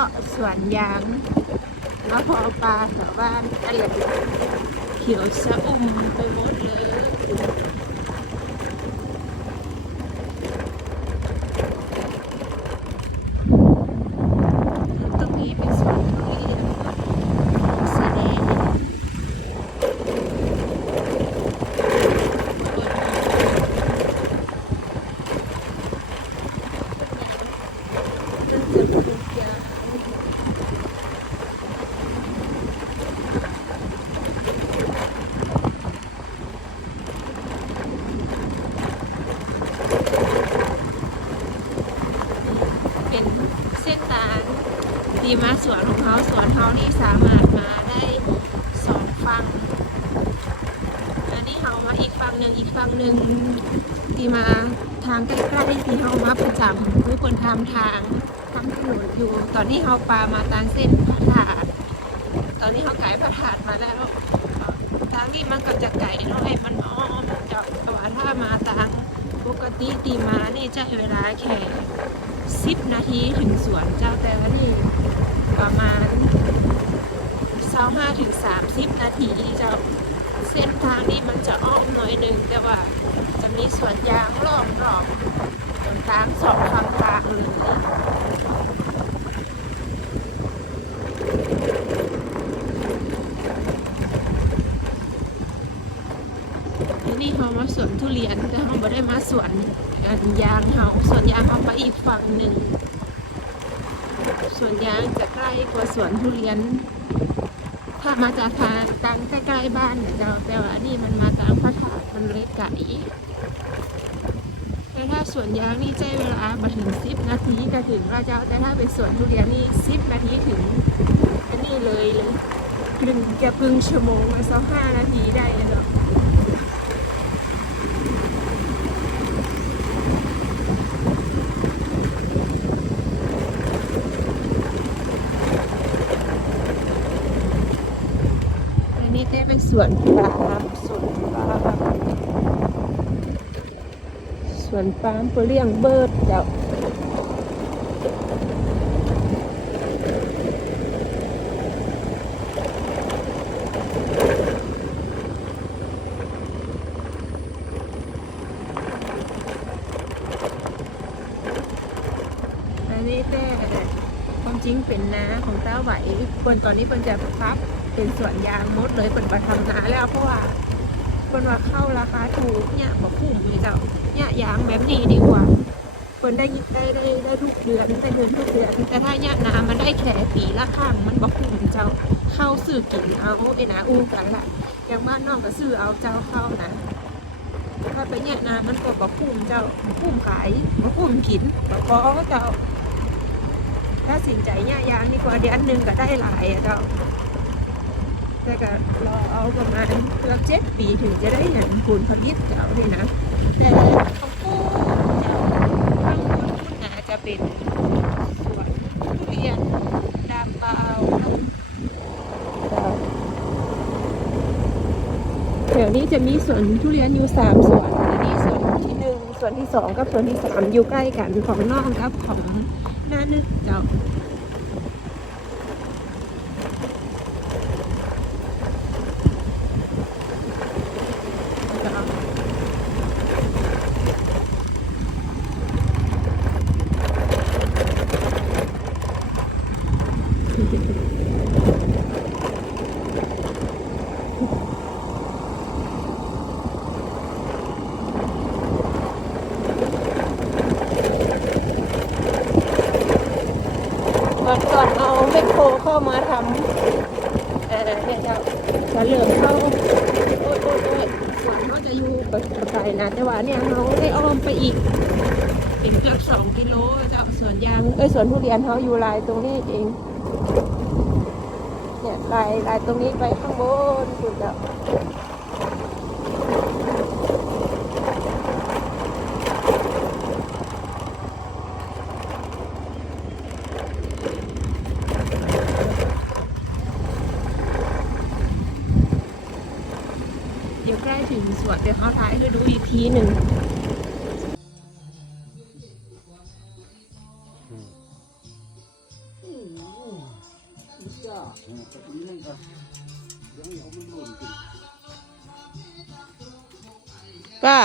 าะสวนยางแล้วพอปลาแถวบ้านอะไรเขียวชะอุ่มไปหมดเลย ตรงนี้เป็นสวนทุเรียนสีแดงต้นจะปลูกยางเป็นเส้นทาง ดีมาสวนของเขาสวนเขานี่สามารถมาได้สองฝั่งอันนี้เขามาอีกฝั่งหนึ่งอีกฝั่งหนึ่งดีมาทางใกล้ๆที่เขามาประจำคือคนทำทางทำถนนอยู่ ตอนนี้เขาปามาตามเส้นพระธาตุตอนนี้เขาไก่พระธาตุมาแล้วทางที่มันก็จะไก่น้อยมันอ้อมจาะแต่ว่าถ้ามาทางปกติดีมานี่จะเวลาแค่ สิบนาทีถึงสวนเจ้าแต่ว่านี่ประมาณ25ถึง30นาทีจะเส้นทางนี้มันจะอ้อมหน่อยหนึ่งแต่ว่าจะมีสวนยางล้อมรอบตรงกลางสองฝั่งทางเลย นี่เขามาสวนทุเรียนแต่เขาไม่ได้มาสวนกันยางเขาสวนยางเขาไปอีกฝั่งหนึ่งสวนยางจะใกล้กว่าสวนทุเรียน ถ้ามาจากทางตังใกล้ๆบ้านเนี่ยเจ้าแต่ว่านี่มันมาตามพระธาตุมันเลยไก่แต่ถ้าสวนยางนี่ใช้เวลามาถึงสิบนาทีก็ถึงแล้วเจ้าแต่ถ้าเป็นสวนทุเรียนนี่สิบนาทีถึงอันนี้เลยเลยหนึ่งแกปึงชั่วโมงมาสักห้านาทีได้เลยเนาะ นนี้เต้เป็นสวนปาล์มสวนปาล์มสวนปาล์มเพื่อเลี้ยงเบิร์ดเจ้าอันนี้เต้ความจริงเป็นนาของต้าไหวคนตอนนี้เป็นจะพับ เป็นสวนยางมดเลยเป็นประทำนาแล้วเพราะว่าเป็นว่าเข้าราคาถูกเนี่ยบอกคุ้มเลยเจ้าเนี่ยยางแบบนี้ดีกว่าคนได้ได้ได้ได้ทุกเดือนได้เดือนทุกเดือนแต่ถ้าเนี่ยนามันได้แค่ปีละครั้งมันบอกคุ้มเจ้าเข้าซื้อกินเอาไอ้นาอู้กันละอย่างบ้านนอกก็ซื้อเอาเจ้าเข้านะถ้าไปเนี่ยนามันก็บอกคุ้มเจ้าคุ้มขายบอกคุ้มกินบอกพอเจ้าถ้าสินใจเนี่ยยางดีกว่าเดือนหนึ่งก็ได้หลายอะเจ้า แต่ก็รอเอาประมาณเกือบเจ็ดปีถึงจะได้เห็นผลผลิตเจ้านี่นะ แต่ข้าวโพดเจ้าข้างบนนู่นาจะเป็นสวนทุเรียนดามเบาเจ้าแถวนี้จะมีสวนทุเรียนอยู่สามสวนอันนี้สวนที่หนึ่งสวนที่สองกับสวนที่สามอยู่ใกล้กันของน้องกับของหน้านึกเจ้า วันก่อนเอาแมคโครเข้ามาทำเอ่อเนี่ยจะจะเหลืองเข้าโอ้ยโอ้ยโอ้ยสวนเขาจะอยู่ไกลนะแต่ว่าเนี่ยเขาได้อ้อมไปอีกเป็นเกือบสองกิโลจากสวนยางเอ้ยสวนทุเรียนเขาอยู่ลายตรงนี้เองเนี่ยลายลายตรงนี้ไปข้างบนสุดแล้ว ดี๋ยวใกล้ถึงสวนเดี๋ยวเขาถ่ายให้ดูอีกทีหนึ่งอืมนี่นึงก็ยังมีเขาไม่รู้จริงป้า